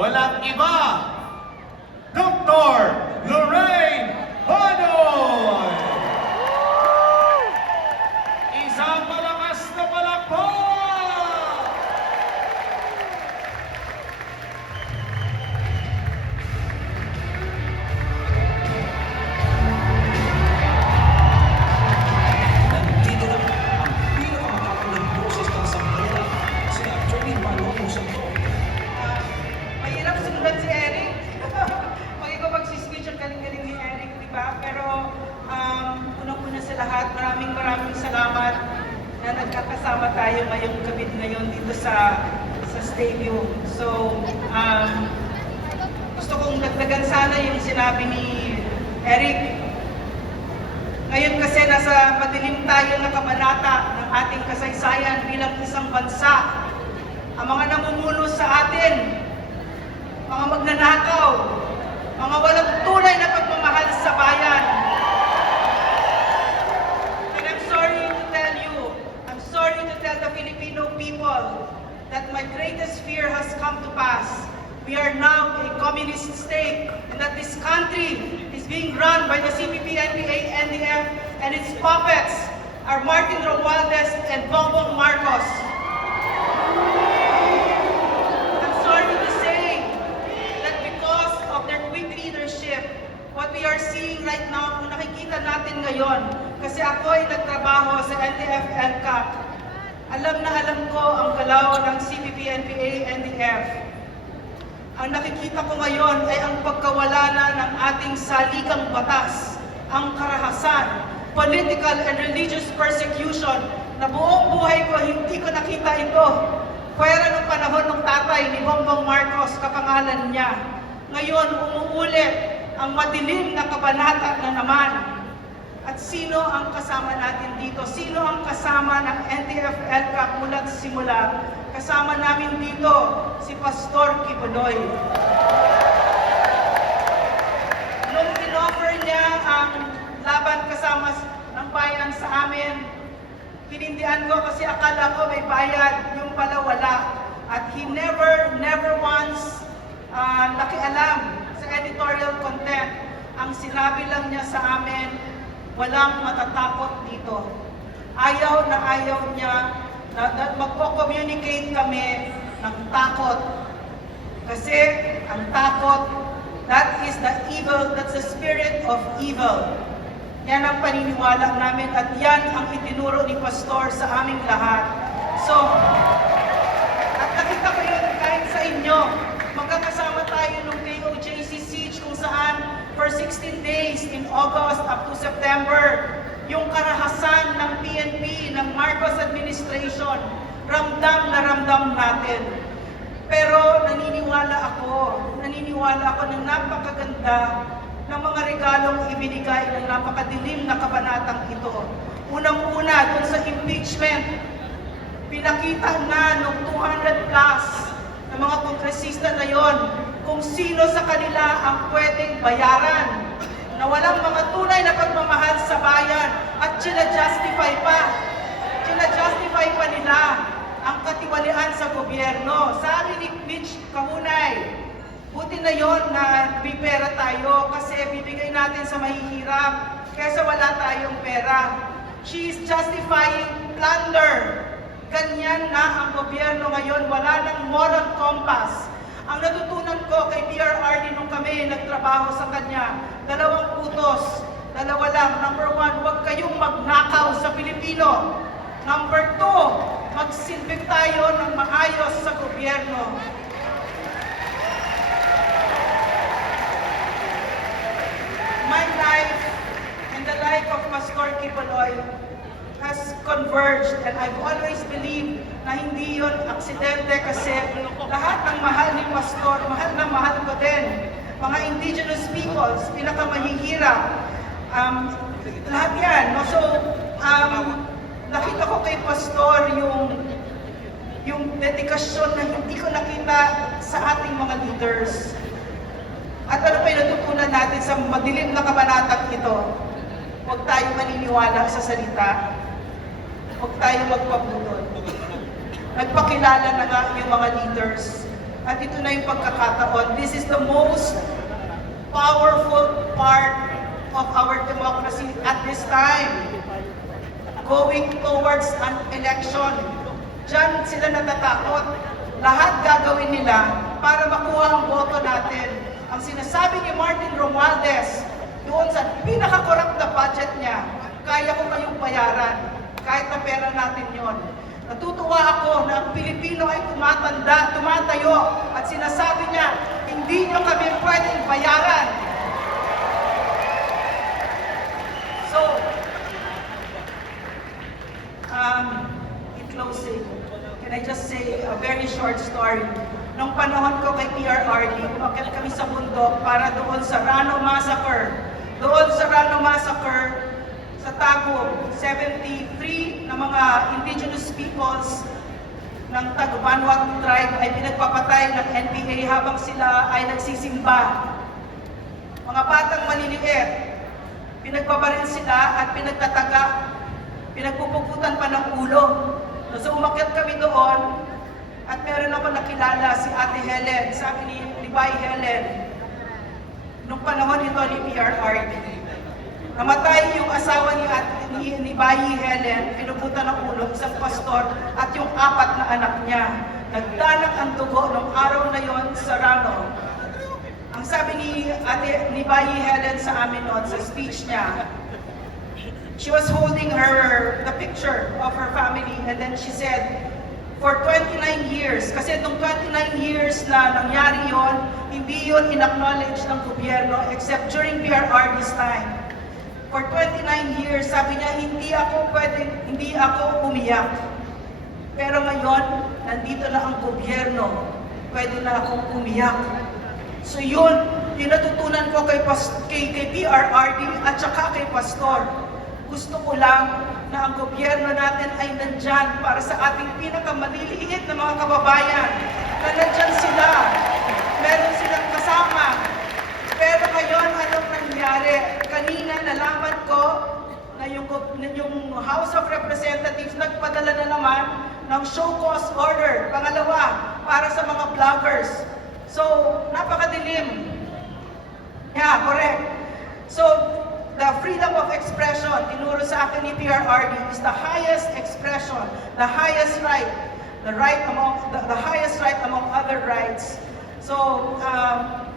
walang iba, Dr. ba? Pero um, unang-una sa lahat, maraming maraming salamat na nagkakasama tayo ngayong gabi ngayon dito sa sa stadium. So, um, gusto kong dagdagan sana yung sinabi ni Eric. Ngayon kasi nasa madilim tayo na kabanata ng ating kasaysayan bilang isang bansa. Ang mga namumuno sa atin, mga magnanakaw, mga walang tunay na pagmamahal sa bayan. And I'm sorry to tell you, I'm sorry to tell the Filipino people that my greatest fear has come to pass. We are now a communist state and that this country is being run by the CPP, NPA, NDF and its puppets are Martin Romualdez and Bongbong Marcos. I'm sorry to say that because of their weak leadership, what we are seeing right now, kung nakikita natin ngayon, kasi ako ay nagtrabaho sa NTF NCAP, alam na alam ko ang galaw ng CPP, NPA, NDF. Ang nakikita ko ngayon ay ang pagkawala na ng ating saligang batas, ang karahasan, political and religious persecution na buong buhay ko hindi ko nakita ito. Pwera nung panahon ng tatay ni Bongbong Marcos, kapangalan niya. Ngayon, umuulit ang madilim na kabanata na naman. At sino ang kasama natin dito? Sino ang kasama ng NTF-ELCAC mula sa simula? Kasama namin dito si Pastor Kibuloy. Nung inoffer niya ang laban kasama ng bayan sa amin, hinindihan ko kasi akala ko may bayad, yung pala wala. At he never, never once ah, nakialam sa editorial content. Ang sinabi lang niya sa amin, walang matatakot dito. Ayaw na ayaw niya na, na magko-communicate kami ng takot. Kasi ang takot, that is the evil, that's the spirit of evil. Yan ang paniniwala namin at yan ang itinuro ni Pastor sa aming lahat. So, at nakita ko yun kahit sa inyo, magkakasama tayo nung KOJC siege kung saan for 16 days in August up to September, yung karahasan ng PNP, ng Marcos administration, ramdam na ramdam natin. Pero naniniwala ako, naniniwala ako na napakaganda ng mga regalong ibinigay ng napakadilim na kabanatang ito. Unang-una, dun sa impeachment, pinakita na ng 200 plus ng mga kongresista na yon kung sino sa kanila ang pwedeng bayaran na walang mga tunay na pagmamahal sa bayan at sina-justify pa. Sina-justify pa nila ang katiwalian sa gobyerno. Sabi ni Mitch Kahunay, buti na yon na may pera tayo kasi bibigay natin sa mahihirap kaysa wala tayong pera. She is justifying plunder. Ganyan na ang gobyerno ngayon, wala nang moral compass. Ang natutunan ko kay PRRD nung kami nagtrabaho sa kanya, dalawang putos, dalawa lang. Number one, huwag kayong magnakaw sa Pilipino. Number two, magsilbig tayo ng maayos sa gobyerno. My life and the life of Pastor Kipoloy has converged and I've always believed na hindi yon aksidente kasi lahat ng mahal ni Pastor, mahal na mahal ko din. Mga indigenous peoples, pinakamahihirap, um, lahat yan. No? So, um, nakita ko kay Pastor yung yung dedikasyon na hindi ko nakita sa ating mga leaders. At ano pa yung natin sa madilim na kabanatang ito? Huwag tayong maniniwala sa salita. Huwag tayong magpabunod. Nagpakilala na nga yung mga leaders At ito na yung pagkakataon. This is the most powerful part of our democracy at this time. Going towards an election. Diyan sila natatakot. Lahat gagawin nila para makuha ang boto natin. Ang sinasabi ni Martin Romualdez, doon sa pinaka-corrupt na budget niya, kaya ko kayong bayaran. Kahit na pera natin yon. Natutuwa ako na ang Pilipino ay tumatanda, tumatayo, at sinasabi niya, hindi niyo kami pwedeng bayaran. So, um, in closing, can I just say a very short story? Nung panahon ko kay PRRD, umakyat kami sa bundok para doon sa Rano Massacre. Doon sa Rano Massacre, sa Tagum, 73 na mga indigenous peoples ng Tagubanwag tribe ay pinagpapatay ng NPA habang sila ay nagsisimba. Mga batang maliliit, pinagbabaril sila at pinagtataga, pinagpupugutan pa ng ulo. So umakyat kami doon at meron ako nakilala si Ate Helen, sabi ni Libay Helen, nung panahon ito ni PRRD. Namatay yung asawa ni, at, ni, ni Bayi Helen, pinuputan ng ulo, isang pastor, at yung apat na anak niya. Nagdanak ang dugo nung araw na yon sa Rano. Ang sabi ni, ate, ni Bayi Helen sa amin noon, sa speech niya, she was holding her, the picture of her family, and then she said, for 29 years, kasi nung 29 years na nangyari yon, hindi yon in-acknowledge ng gobyerno except during PRRD's time. For 29 years, sabi niya, hindi ako pwedeng, hindi ako umiyak. Pero ngayon, nandito na ang gobyerno, pwede na akong umiyak. So yun, yung natutunan ko kay, pas, kay, kay PRRD at saka kay Pastor. Gusto ko lang na ang gobyerno natin ay nandyan para sa ating pinakamaliliit na mga kababayan. Na nandyan sila. Meron silang kasama. Pero ngayon, anong nangyari? Kanina nalaman ko na yung, yung House of Representatives nagpadala na naman ng show cause order, pangalawa, para sa mga vloggers. So, napakadilim. Yeah, correct. So, the freedom of expression, tinuro sa akin ni PRRD, is the highest expression, the highest right, the right among, the, the highest right among other rights. So, um,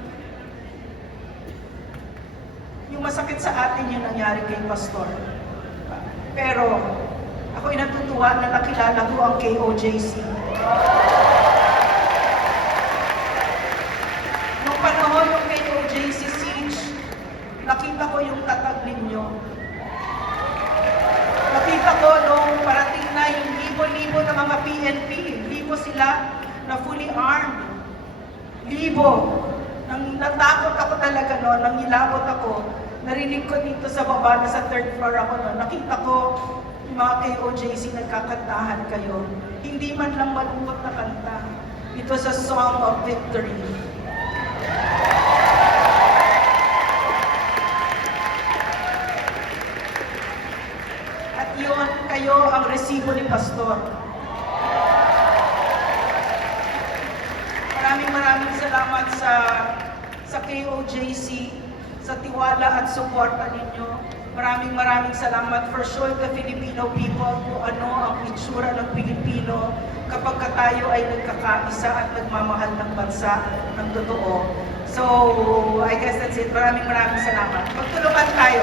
yung masakit sa atin yung nangyari kay Pastor. Pero, ako'y natutuwa na nakilala ko ang KOJC. Nung panahon ng KOJC siege, nakita ko yung tatag ninyo. Nakita ko nung parating na yung libo-libo ng mga PNP, libo sila na fully armed. Libo. Talaga no, nang nilabot ako, narinig ko dito sa baba na sa third floor ako no, nakita ko yung mga KOJC nagkakantahan kayo. Hindi man lang malungkot na kanta. It was a song of victory. At yun, kayo ang resibo ni Pastor. Maraming maraming salamat sa sa KOJC, sa tiwala at suporta ninyo. Maraming maraming salamat for showing the Filipino people kung ano ang itsura ng Pilipino kapag ka tayo ay nagkakaisa at nagmamahal ng bansa ng totoo. So, I guess that's it. Maraming maraming salamat. Magtulungan tayo.